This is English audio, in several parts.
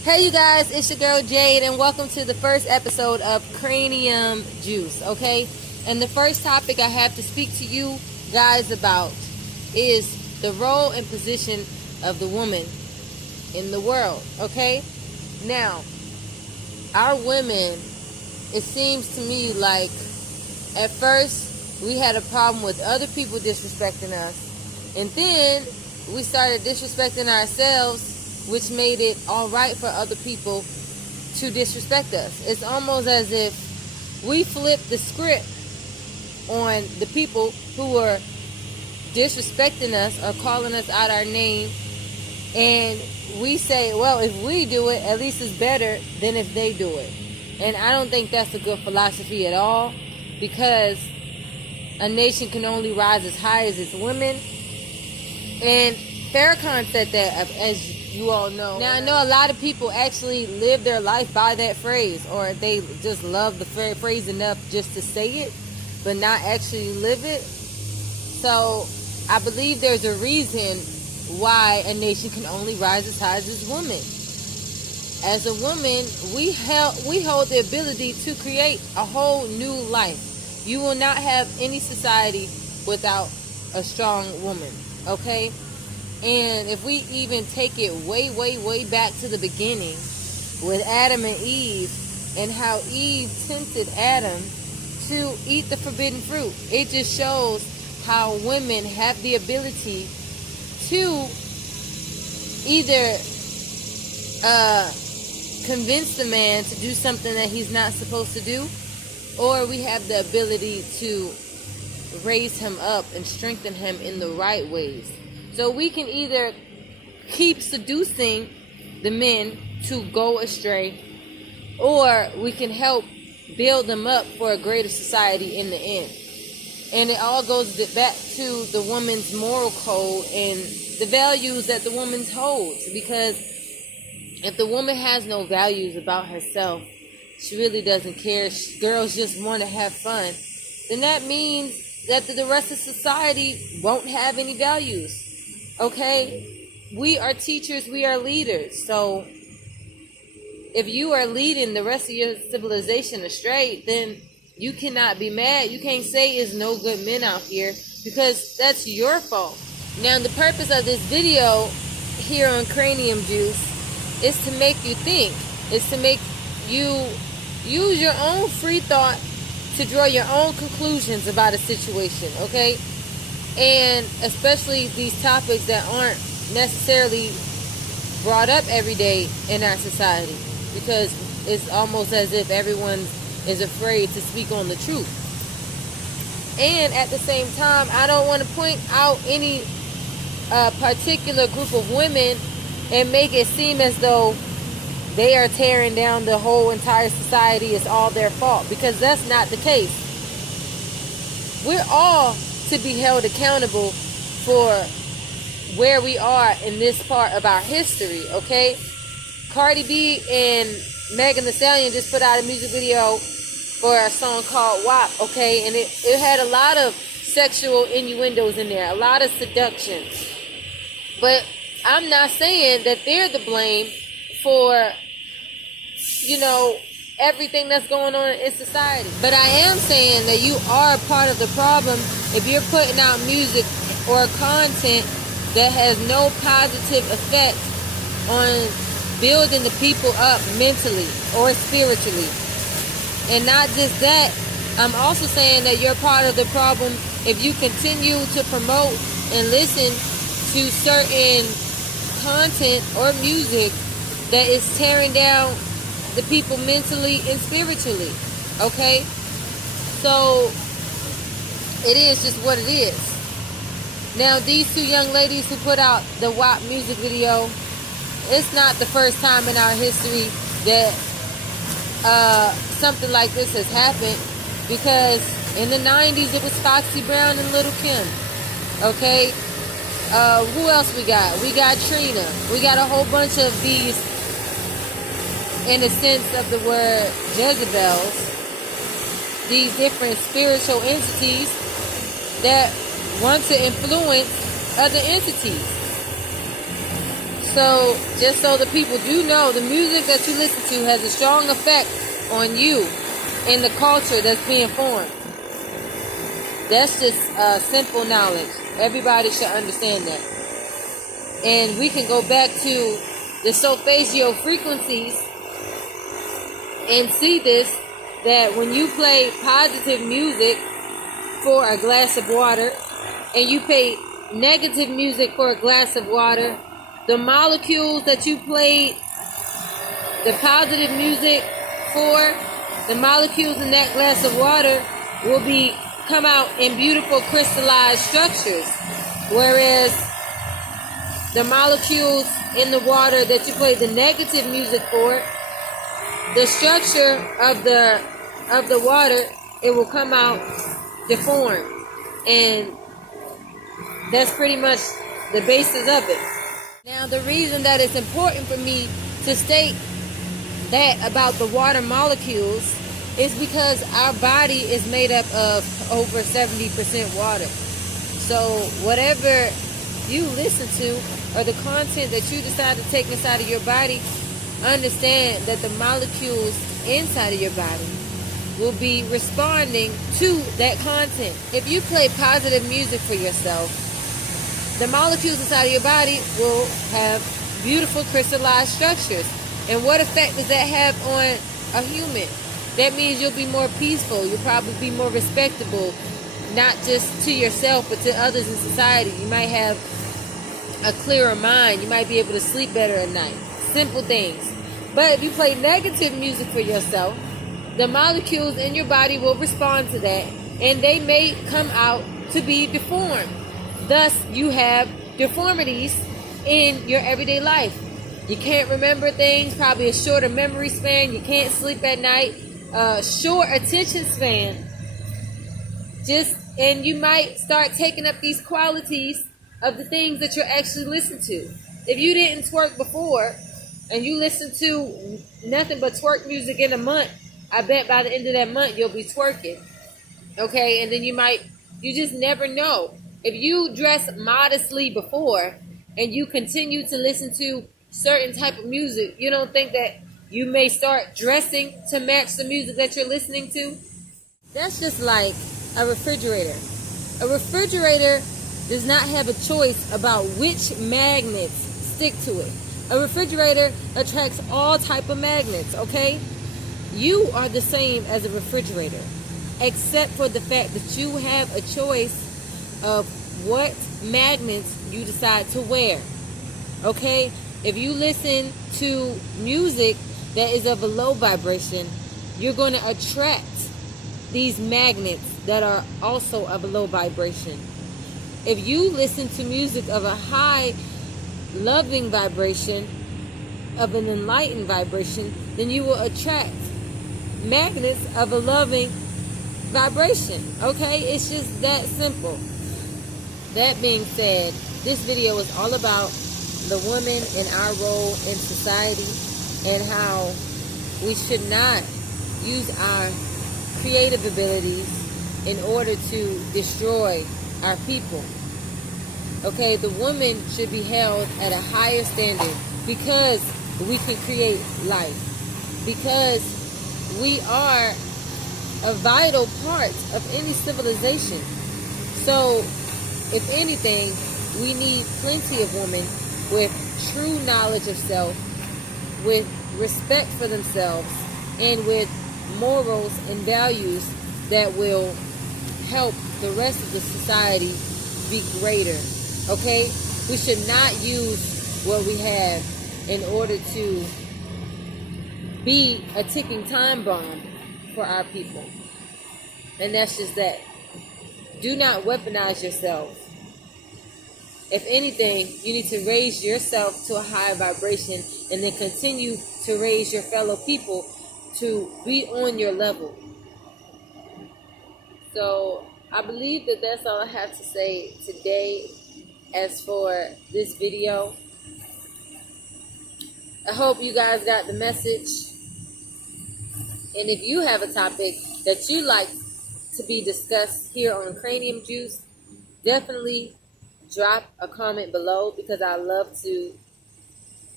Hey you guys, it's your girl Jade and welcome to the first episode of Cranium Juice, okay? And the first topic I have to speak to you guys about is the role and position of the woman in the world, okay? Now, our women, it seems to me like at first we had a problem with other people disrespecting us, and then we started disrespecting ourselves, which made it all right for other people to disrespect us. It's almost as if we flipped the script on the people who were disrespecting us or calling us out our name, and we say, well, if we do it, at least it's better than if they do it. And I don't think that's a good philosophy at all, because a nation can only rise as high as its women. And Farrakhan said that, as you all know. Now, I know a lot of people actually live their life by that phrase, or they just love the phrase enough just to say it, but not actually live it. So, I believe there's a reason why a nation can only rise as high as its women. As a woman, we hold the ability to create a whole new life. You will not have any society without a strong woman, okay? And if we even take it way back to the beginning with Adam and Eve, and how Eve tempted Adam to eat the forbidden fruit, it just shows how women have the ability to either convince the man to do something that he's not supposed to do, or we have the ability to raise him up and strengthen him in the right ways. So we can either keep seducing the men to go astray, or we can help build them up for a greater society in the end. And it all goes back to the woman's moral code and the values that the woman holds. Because if the woman has no values about herself, she really doesn't care, girls just want to have fun, then that means that the rest of society won't have any values. Okay, we are teachers, we are leaders. So if you are leading the rest of your civilization astray, then you cannot be mad. You can't say there's no good men out here, because that's your fault. Now, the purpose of this video here on Cranium Juice is to make you think. It's to make you use your own free thought to draw your own conclusions about a situation, okay? And especially these topics that aren't necessarily brought up every day in our society, because it's almost as if everyone is afraid to speak on the truth. And at the same time, I don't want to point out any particular group of women and make it seem as though they are tearing down the whole entire society. It's all their fault, because that's not the case. We're all to be held accountable for where we are in this part of our history, okay? Cardi B and Megan Thee Stallion just put out a music video for a song called WAP, okay? And it had a lot of sexual innuendos in there, a lot of seduction. But I'm not saying that they're the blame for, everything that's going on in society. But I am saying that you are a part of the problem if you're putting out music or content that has no positive effect on building the people up mentally or spiritually. And not just that, I'm also saying that you're part of the problem if you continue to promote and listen to certain content or music that is tearing down the people mentally and spiritually, okay? So it is just what it is. Now, these two young ladies who put out the WAP music video, it's not the first time in our history that something like this has happened, because in the 90s it was Foxy Brown and Little Kim, okay? Who else we got? We got Trina. We got a whole bunch of these, in the sense of the word, Jezebels, these different spiritual entities that want to influence other entities. So, just so the people do know, the music that you listen to has a strong effect on you and the culture that's being formed. That's just simple knowledge. Everybody should understand that. And we can go back to the solfeggio frequencies and see this, that when you play positive music for a glass of water and you play negative music for a glass of water, the molecules that you played the positive music for, the molecules in that glass of water will come out in beautiful crystallized structures, whereas the molecules in the water that you play the negative music for, the structure of the water, it will come out deformed. And that's pretty much the basis of it. Now, the reason that it's important for me to state that about the water molecules is because our body is made up of over 70% water. So whatever you listen to or the content that you decide to take inside of your body, understand that the molecules inside of your body will be responding to that content. If you play positive music for yourself, the molecules inside of your body will have beautiful crystallized structures. And what effect does that have on a human? That means you'll be more peaceful. You'll probably be more respectable, not just to yourself, but to others in society. You might have a clearer mind. You might be able to sleep better at night. Simple things. But if you play negative music for yourself, the molecules in your body will respond to that, and they may come out to be deformed. Thus, you have deformities in your everyday life. You can't remember things, probably a shorter memory span. You can't sleep at night, short attention span. And you might start taking up these qualities of the things that you're actually listening to. If you didn't twerk before, and you listen to nothing but twerk music in a month, I bet by the end of that month you'll be twerking. Okay, and then you just never know. If you dress modestly before and you continue to listen to certain type of music, you don't think that you may start dressing to match the music that you're listening to? That's just like a refrigerator. A refrigerator does not have a choice about which magnets stick to it. A refrigerator attracts all type of magnets, okay? You are the same as a refrigerator, except for the fact that you have a choice of what magnets you decide to wear, okay? If you listen to music that is of a low vibration, you're going to attract these magnets that are also of a low vibration. If you listen to music of a high loving vibration, of an enlightened vibration, then you will attract magnets of a loving vibration. Okay, it's just that simple. That being said, this video is all about the woman and our role in society, and how we should not use our creative abilities in order to destroy our people. Okay, the woman should be held at a higher standard because we can create life, because we are a vital part of any civilization. So, if anything, we need plenty of women with true knowledge of self, with respect for themselves, and with morals and values that will help the rest of the society be greater. Okay? We should not use what we have in order to be a ticking time bomb for our people. And that's just that. Do not weaponize yourself. If anything, you need to raise yourself to a higher vibration, and then continue to raise your fellow people to be on your level. So I believe that that's all I have to say today as for this video. I hope you guys got the message. And if you have a topic that you'd like to be discussed here on Cranium Juice, definitely drop a comment below, because I love to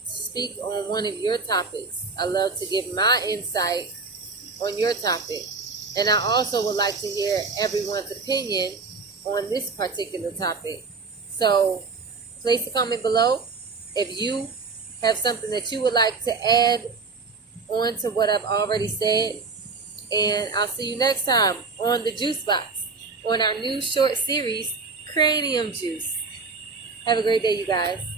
speak on one of your topics. I love to give my insight on your topic. And I also would like to hear everyone's opinion on this particular topic. So place a comment below if you have something that you would like to add on to what I've already said. And I'll see you next time on the Juice Box on our new short series, Cranium Juice. Have a great day, you guys.